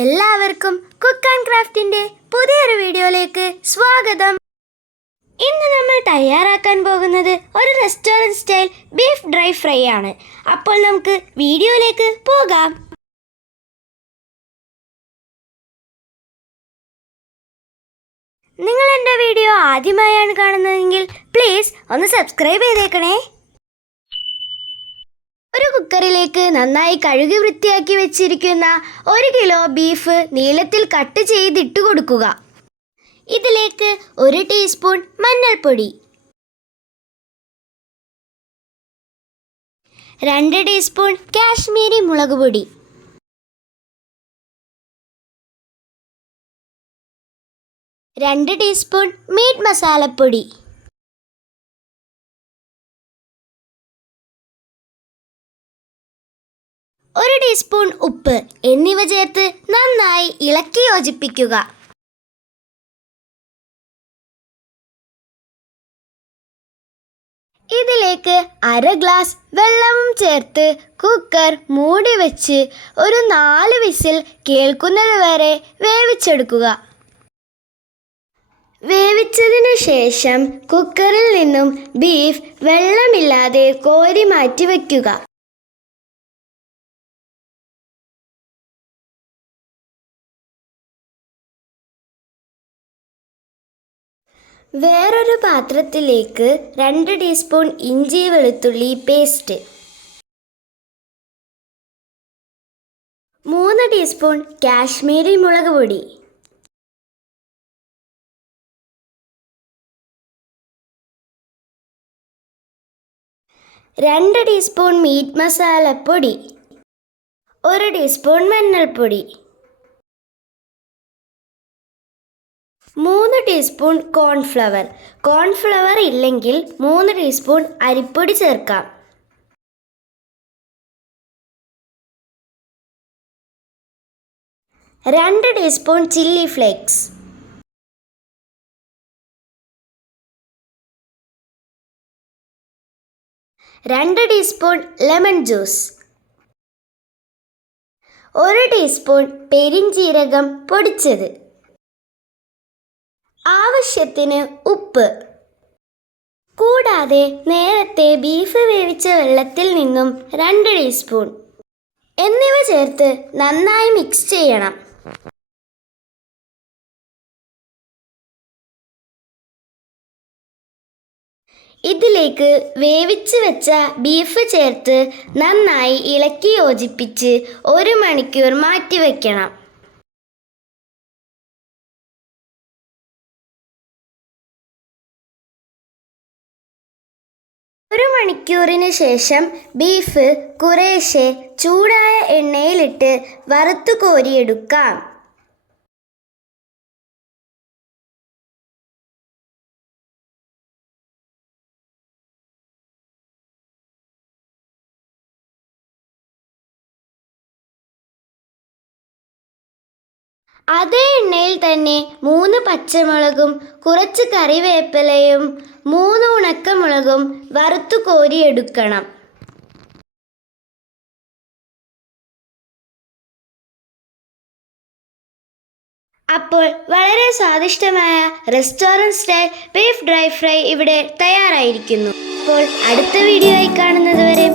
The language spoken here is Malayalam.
എല്ലാവർക്കും കുക്ക് ആൻഡ് ക്രാഫ്റ്റിന്റെ പുതിയൊരു വീഡിയോയിലേക്ക് സ്വാഗതം. ഇന്ന് നമ്മൾ തയ്യാറാക്കാൻ പോകുന്നത് ഒരു restaurant style beef dry fry ആണ്. അപ്പോൾ നമുക്ക് വീഡിയോയിലേക്ക് പോകാം. നിങ്ങൾ എന്റെ വീഡിയോ ആദ്യമായാണ് കാണുന്നതെങ്കിൽ പ്ലീസ് ഒന്ന് സബ്സ്ക്രൈബ് ചെയ്തേക്കണേ. കുക്കറിലേക്ക് നന്നായി കഴുകി വൃത്തിയാക്കി വെച്ചിരിക്കുന്ന ഒരു കിലോ ബീഫ് നീളത്തിൽ കട്ട് ചെയ്തിട്ട് കൊടുക്കുക. ഇതിലേക്ക് ഒരു ടീസ്പൂൺ മഞ്ഞൾപ്പൊടി. രണ്ട് ടീസ്പൂൺ കാശ്മീരി മുളക് പൊടി. രണ്ട് ടീസ്പൂൺ മീറ്റ് മസാലപ്പൊടി. ഒരു ടീസ്പൂൺ ഉപ്പ് എന്നിവ ചേർത്ത് നന്നായി ഇളക്കി യോജിപ്പിക്കുക. ഇതിലേക്ക് അര ഗ്ലാസ് വെള്ളവും ചേർത്ത് കുക്കർ മൂടി വെച്ച് ഒരു നാല് വിസിൽ കേൾക്കുന്നത് വരെ വേവിച്ചെടുക്കുക. വേവിച്ചതിനു ശേഷം കുക്കറിൽ നിന്നും ബീഫ് വെള്ളമില്ലാതെ കോരി മാറ്റി വയ്ക്കുക വേറൊരു പാത്രത്തിലേക്ക് രണ്ട് ടീസ്പൂൺ ഇഞ്ചി വെളുത്തുള്ളി പേസ്റ്റ്. മൂന്ന് ടീസ്പൂൺ കാശ്മീരി മുളക് പൊടി. രണ്ട് ടീസ്പൂൺ മീറ്റ് മസാലപ്പൊടി. ഒരു ടീസ്പൂൺ മഞ്ഞൾപ്പൊടി. മൂന്ന് ടീസ്പൂൺ കോൺഫ്ലവർ. കോൺഫ്ലവർ ഇല്ലെങ്കിൽ മൂന്ന് ടീസ്പൂൺ അരിപ്പൊടി ചേർക്കാം. രണ്ട് ടീസ്പൂൺ ചില്ലി ഫ്ലേക്സ്. രണ്ട് ടീസ്പൂൺ ലെമൺ ജ്യൂസ്. ഒരു ടീസ്പൂൺ പെരിഞ്ചീരകം പൊടിച്ചത്. ആവശ്യത്തിന് ഉപ്പ്. കൂടാതെ നേരത്തെ ബീഫ് വേവിച്ച വെള്ളത്തിൽ നിന്നും രണ്ട് ടീസ്പൂൺ എന്നിവ ചേർത്ത് നന്നായി മിക്സ് ചെയ്യണം. ഇതിലേക്ക് വേവിച്ച് വെച്ച ബീഫ് ചേർത്ത് നന്നായി ഇളക്കി യോജിപ്പിച്ച് ഒരു മണിക്കൂർ മാറ്റി വയ്ക്കണം ഒരു മണിക്കൂറിന് ശേഷം ബീഫ് കുറേശ്ശെ ചൂടായ എണ്ണയിലിട്ട് വറുത്തു കോരിയെടുക്കാം അതേ എണ്ണയിൽ തന്നെ മൂന്ന് പച്ചമുളകും കുറച്ച് കറിവേപ്പിലയും മൂന്ന് ഉണക്കമുളകും വറുത്തു കോരിയെടുക്കണം അപ്പോൾ വളരെ സ്വാദിഷ്ടമായ restaurant style beef dry fry ഇവിടെ തയ്യാറായിരിക്കുന്നു. അപ്പോൾ അടുത്ത വീഡിയോ ആയി കാണുന്നത് വരെ